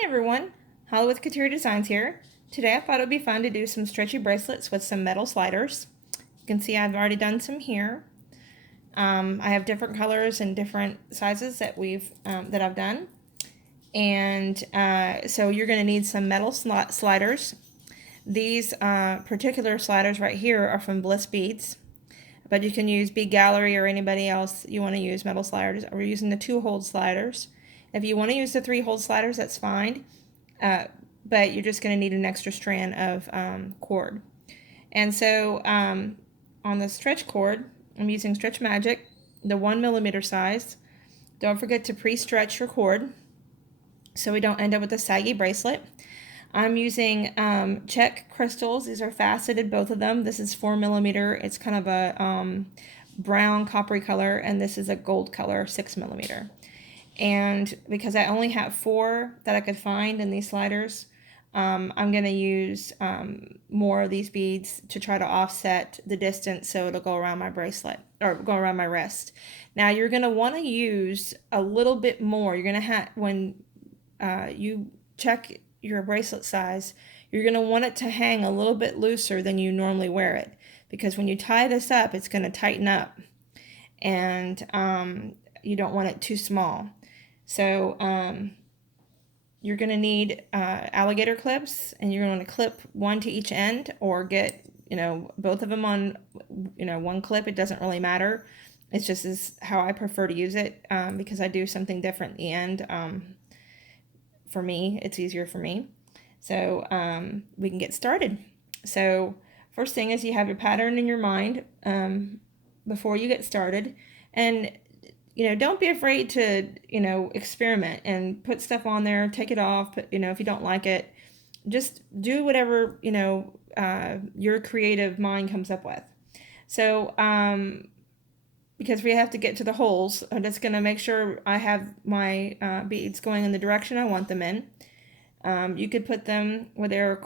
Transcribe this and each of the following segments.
Hi everyone, Holly with Couture Designs here. Today I thought it would be fun to do some stretchy bracelets with some metal sliders. You can see I've already done some here. I have different colors and different sizes that I've done, and so you're going to need some metal sliders. These particular sliders right here are from Bliss Beads, but you can use Bead Gallery or anybody else you want to use metal sliders. We're using the 2-hole sliders. If you want to use the 3-hole sliders, that's fine. Uh, but you're just going to need an extra strand of cord. And so on the stretch cord, I'm using Stretch Magic, the 1mm size. Don't forget to pre-stretch your cord so we don't end up with a saggy bracelet. I'm using check crystals. These are faceted, both of them. This is 4mm. It's kind of a brown coppery color, and this is a gold color, 6mm. And because I only have 4 that I could find in these sliders, I'm going to use more of these beads to try to offset the distance so it'll go around my bracelet or go around my wrist. Now you're going to want to use a little bit more. You're going to have, when you check your bracelet size, you're going to want it to hang a little bit looser than you normally wear it, because when you tie this up, it's going to tighten up, and you don't want it too small. So you're going to need alligator clips, and you're going to clip one to each end, or get both of them on one clip. It doesn't really matter. It's just is how I prefer to use it, because I do something different at the end. For me, it's easier for me. So we can get started. So first thing is you have your pattern in your mind before you get started, and don't be afraid to experiment and put stuff on there, take it off, but if you don't like it, just do whatever your creative mind comes up with. So because we have to get to the holes, I'm just going to make sure I have my beads going in the direction I want them in. You could put them where they're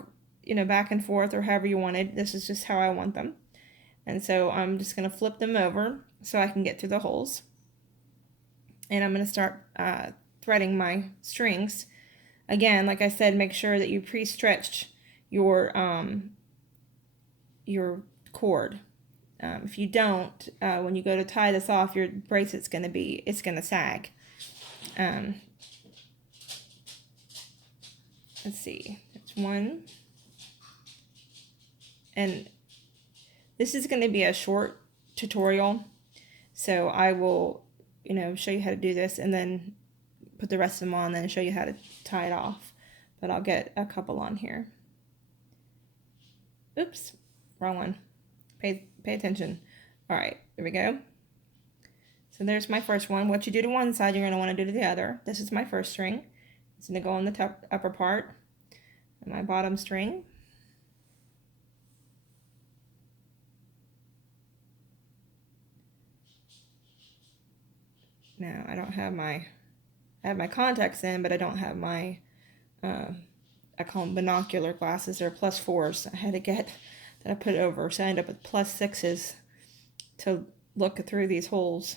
back and forth, or however you wanted. This is just how I want them. And so I'm just going to flip them over so I can get through the holes. And I'm going to start threading my strings. Again, like I said, make sure that you pre-stretched your cord. If you don't, when you go to tie this off, your bracelet's going to sag. Let's see, that's one. And this is going to be a short tutorial, so I will show you how to do this and then put the rest of them on, then show you how to tie it off. But I'll get a couple on here. Oops, wrong one. Pay attention. All right, there we go. So there's my first one. What you do to one side, you're going to want to do to the other. This is my first string. It's going to go on the top upper part, and my bottom string. Now I don't have I have my contacts in, but I don't have my I call them binocular glasses. They're +4s. I had to get that I put over, so I end up with +6s to look through these holes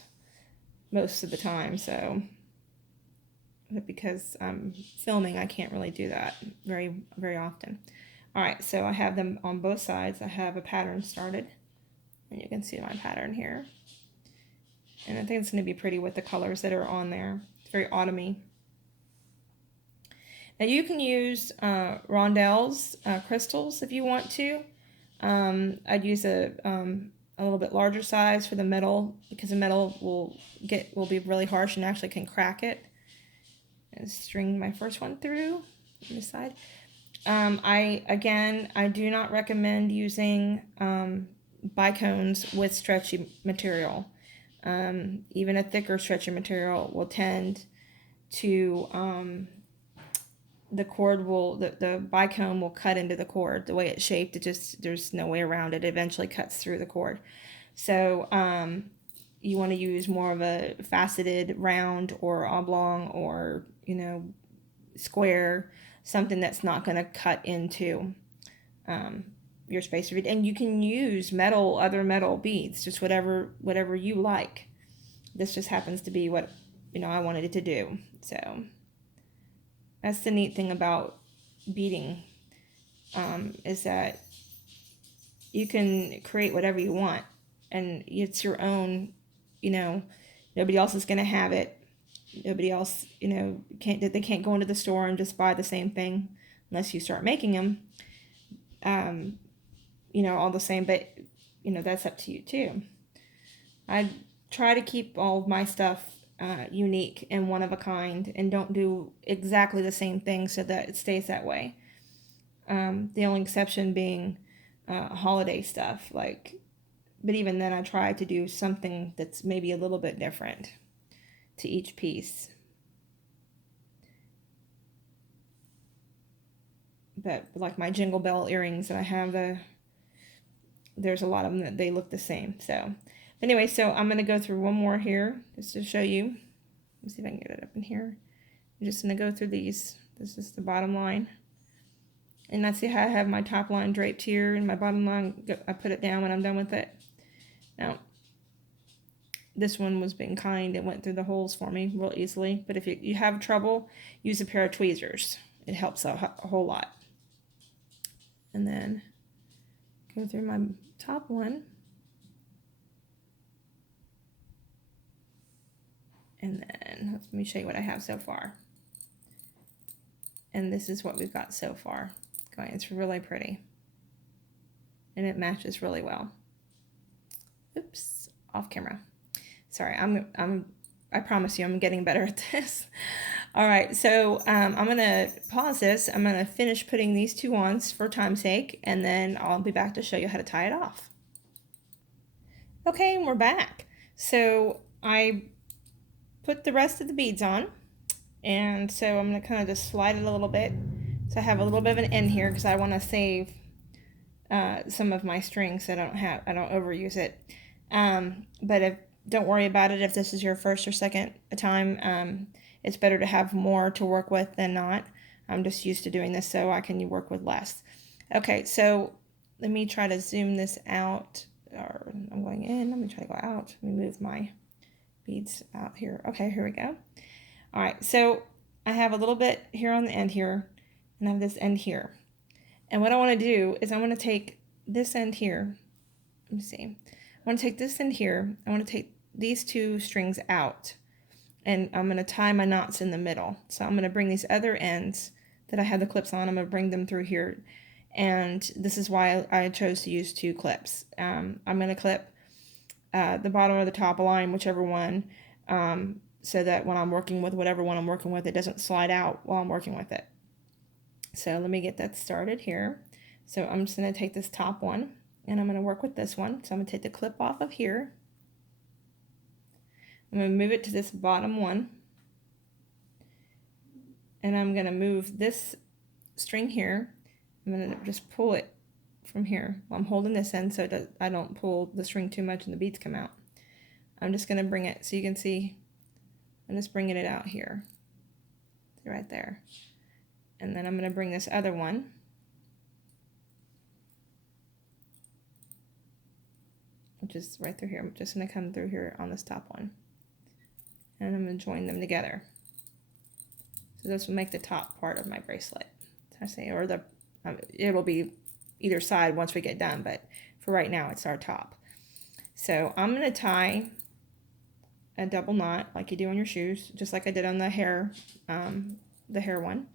most of the time. So because I'm filming, I can't really do that very often. All right, so I have them on both sides. I have a pattern started, and you can see my pattern here. And I think it's going to be pretty with the colors that are on there. It's very autumny. Now you can use rondelles, crystals if you want to. I'd use a little bit larger size for the metal, because the metal will be really harsh and actually can crack it. And string my first one through on this side. I do not recommend using bicones with stretchy material. Even a thicker stretchy material will tend to the bicone will cut into the cord. The way it's shaped, there's no way around it. It eventually cuts through the cord. So you want to use more of a faceted round or oblong or square, something that's not going to cut into your spacer bead. And you can use other metal beads, just whatever you like. This just happens to be what I wanted it to do. So That's the neat thing about beading, is that you can create whatever you want, and it's your own, you know, nobody else is going to have it. Nobody else, they can't go into the store and just buy the same thing unless you start making them, um, all the same, but, that's up to you too. I try to keep all of my stuff unique and one of a kind, and don't do exactly the same thing so that it stays that way. The only exception being holiday stuff, but even then I try to do something that's maybe a little bit different to each piece. But like my jingle bell earrings that I have, there's a lot of them that they look the same. So anyway, so I'm going to go through one more here just to show you. Let's see if I can get it up in here. I'm just going to go through these. This is the bottom line. And I see how I have my top line draped here, and my bottom line, I put it down when I'm done with it. Now, this one was being kind and went through the holes for me real easily. But if you have trouble, use a pair of tweezers. It helps a whole lot. And then go through my top one. And then let me show you what I have so far. And this is what we've got so far. It's really pretty. And it matches really well. Oops, off camera. Sorry, I promise you I'm getting better at this. All right, so I'm gonna pause this. I'm gonna finish putting these two on for time's sake, and then I'll be back to show you how to tie it off. Okay, and we're back. So I put the rest of the beads on, and so I'm gonna kind of just slide it a little bit. So I have a little bit of an end here because I want to save some of my string so I don't overuse it. But don't worry about it if this is your first or second time. It's better to have more to work with than not. I'm just used to doing this, so I can work with less. Okay, so let me try to zoom this out. Or I'm going in. Let me try to go out. Let me move my beads out here. Okay, here we go. All right, so I have a little bit here on the end here, and I have this end here. And what I want to do is I want to take this end here. Let me see. I want to take this end here. I want to take these two strings out, and I'm going to tie my knots in the middle. So I'm going to bring these other ends that I have the clips on, I'm going to bring them through here. And this is why I chose to use two clips. I'm going to clip the bottom or the top line, whichever one, so that when I'm working with whatever one I'm working with, it doesn't slide out while I'm working with it. So let me get that started here. So I'm just going to take this top one, and I'm going to work with this one. So I'm going to take the clip off of here. I'm going to move it to this bottom one, and I'm going to move this string here. I'm going to just pull it from here while I'm holding this end so I don't pull the string too much and the beads come out. I'm just going to bring it so you can see. I'm just bringing it out here, right there. And then I'm going to bring this other one, which is right through here. I'm just going to come through here on this top one, and I'm going to join them together. So this will make the top part of my bracelet. I say, or it'll be either side once we get done, but for right now it's our top. So I'm going to tie a double knot like you do on your shoes, just like I did on the hair one.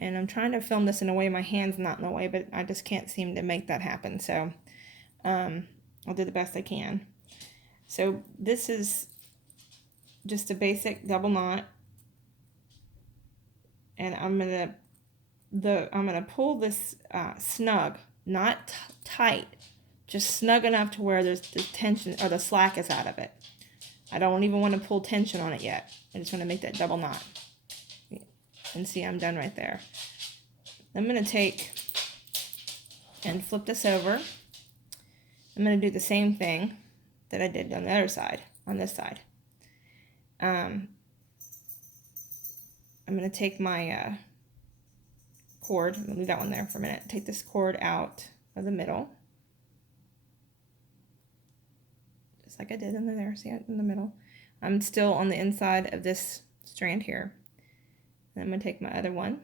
And I'm trying to film this in a way my hand's not in the way, but I just can't seem to make that happen. So I'll do the best I can. So this is just a basic double knot, and I'm gonna pull this snug, not tight, just snug enough to where there's the tension or the slack is out of it. I don't even want to pull tension on it yet. I just want to make that double knot. And see, I'm done right there. I'm going to take and flip this over. I'm going to do the same thing that I did on the other side, on this side. I'm going to take my cord, I'm going to leave that one there for a minute, take this cord out of the middle. Just like I did in there, see it in the middle. I'm still on the inside of this strand here. And I'm going to take my other one,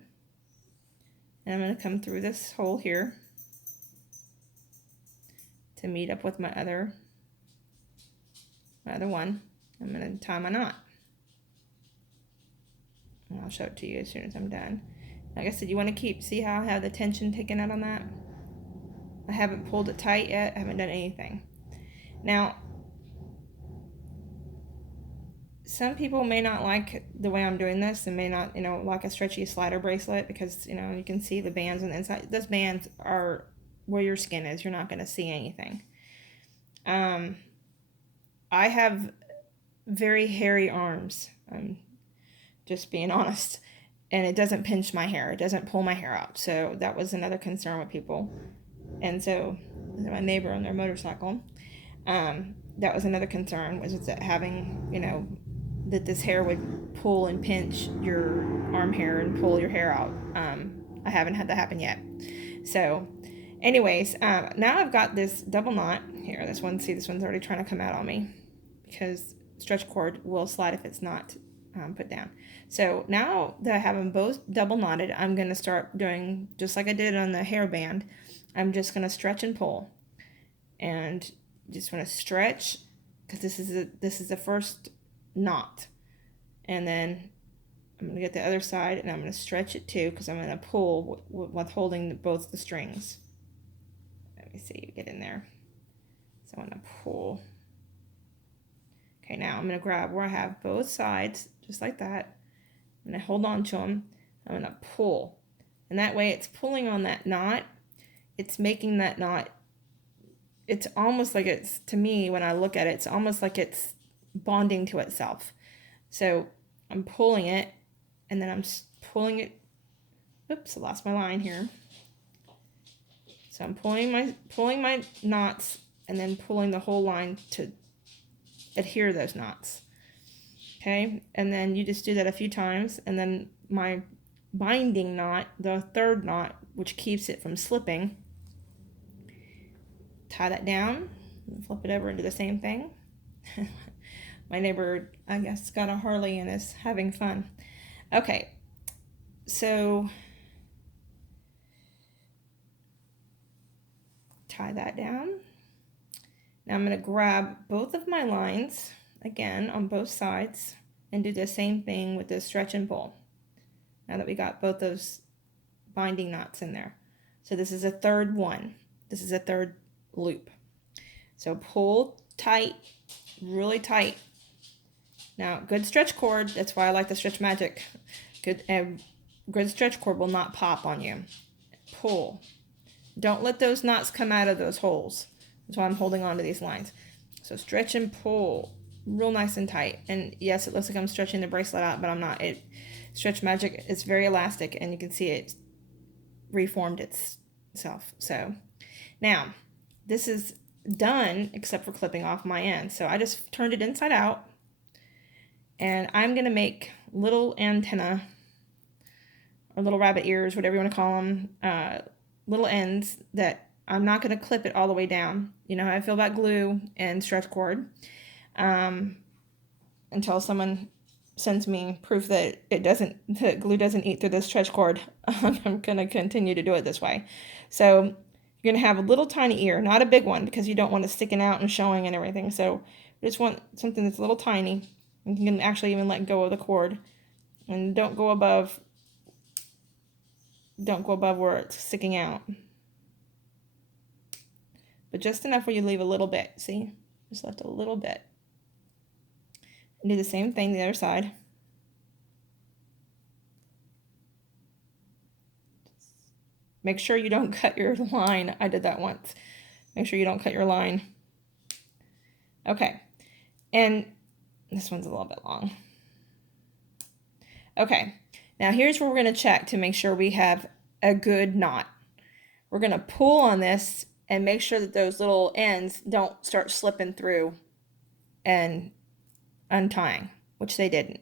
and I'm going to come through this hole here to meet up with my other one. I'm going to tie my knot. And I'll show it to you as soon as I'm done. Like I said, you want to see how I have the tension taken out on that? I haven't pulled it tight yet. I haven't done anything. Now, some people may not like the way I'm doing this and may not, like a stretchy slider bracelet, because, you can see the bands on the inside. Those bands are where your skin is. You're not going to see anything. I have very hairy arms. I'm just being honest. And it doesn't pinch my hair. It doesn't pull my hair out. So that was another concern with people. And so my neighbor on their motorcycle, that was another concern, was that having, that this hair would pull and pinch your arm hair and pull your hair out. I haven't had that happen yet. So anyways, now I've got this double knot here. This one's already trying to come out on me, because stretch cord will slide if it's not put down. So now that I have them both double knotted, I'm going to start doing just like I did on the hairband. I'm just going to stretch and pull, and just want to stretch, because this is the first knot, and then I'm going to get the other side, and I'm going to stretch it too, because I'm going to pull with holding both the strings. Let me see, get in there. So I'm going to pull. Okay, now I'm going to grab where I have both sides, just like that. I'm going to hold on to them. I'm going to pull. And that way it's pulling on that knot. It's making that knot, it's almost like it's, to me, when I look at it, it's almost like it's bonding to itself. So I'm pulling it, and then I'm pulling it. Oops, I lost my line here. So I'm pulling my knots, and then pulling the whole line to adhere those knots. Okay, and then you just do that a few times, and then my binding knot, the third knot, which keeps it from slipping, tie that down and flip it over and do the same thing. My neighbor, I guess, got a Harley and is having fun. Okay, so tie that down. Now I'm going to grab both of my lines again on both sides and do the same thing with the stretch and pull. Now that we got both those binding knots in there. So this is a third one. This is a third loop. So pull tight, really tight. Now, good stretch cord, that's why I like the Stretch Magic. Good stretch cord will not pop on you. Pull. Don't let those knots come out of those holes. That's why I'm holding on to these lines. So stretch and pull, real nice and tight. And yes, it looks like I'm stretching the bracelet out, but I'm not. Stretch Magic is very elastic, and you can see it reformed itself. So now this is done except for clipping off my end. So I just turned it inside out, and I'm going to make little antenna, or little rabbit ears, whatever you want to call them, little ends that I'm not going to clip it all the way down. You know how I feel about glue and stretch cord, until someone sends me proof that that glue doesn't eat through the stretch cord. I'm going to continue to do it this way. So you're going to have a little tiny ear, not a big one, because you don't want it sticking out and showing and everything. So you just want something that's a little tiny. You can actually even let go of the cord, and don't go above where it's sticking out, but just enough where you leave a little bit. See, just left a little bit. And do the same thing the other side. Make sure you don't cut your line. I did that once. Make sure you don't cut your line. Okay, and this one's a little bit long. Okay, now here's where we're going to check to make sure we have a good knot. We're going to pull on this and make sure that those little ends don't start slipping through and untying, which they didn't.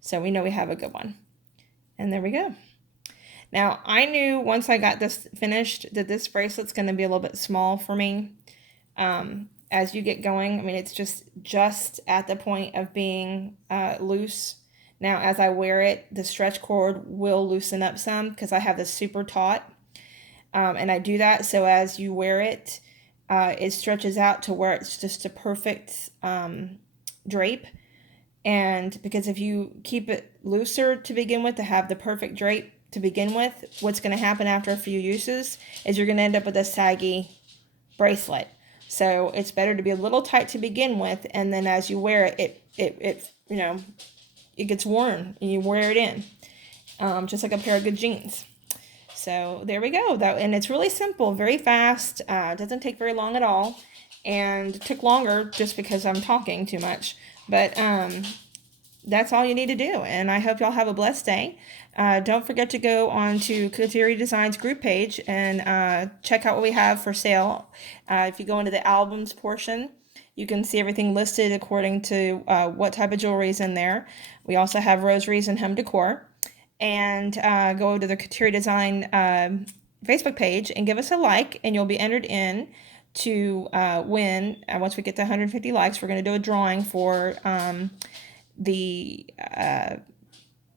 So we know we have a good one. And there we go. Now, I knew once I got this finished that this bracelet's going to be a little bit small for me. As you get going, I mean, it's just at the point of being loose. Now, as I wear it, the stretch cord will loosen up some because I have this super taut. And I do that so as you wear it, it stretches out to where it's just a perfect drape. And because if you keep it looser to begin with to have the perfect drape to begin with, what's going to happen after a few uses is you're going to end up with a saggy bracelet. So it's better to be a little tight to begin with, and then as you wear it, it it gets worn and you wear it in, just like a pair of good jeans. So there we go. And it's really simple, very fast. Doesn't take very long at all, and it took longer just because I'm talking too much. But that's all you need to do. And I hope y'all have a blessed day. Don't forget to go on to Kateri Designs group page and check out what we have for sale. If you go into the albums portion, you can see everything listed according to what type of jewelry is in there. We also have rosaries and home decor. And go to the Kateri Design Facebook page and give us a like, and you'll be entered in to win. Once we get to 150 likes, we're going to do a drawing for the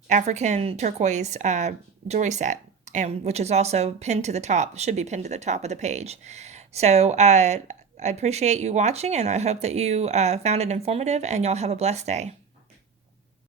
African turquoise jewelry set, and which is also pinned to the top, should be pinned to the top of the page. So I appreciate you watching, and I hope that you found it informative, and y'all have a blessed day.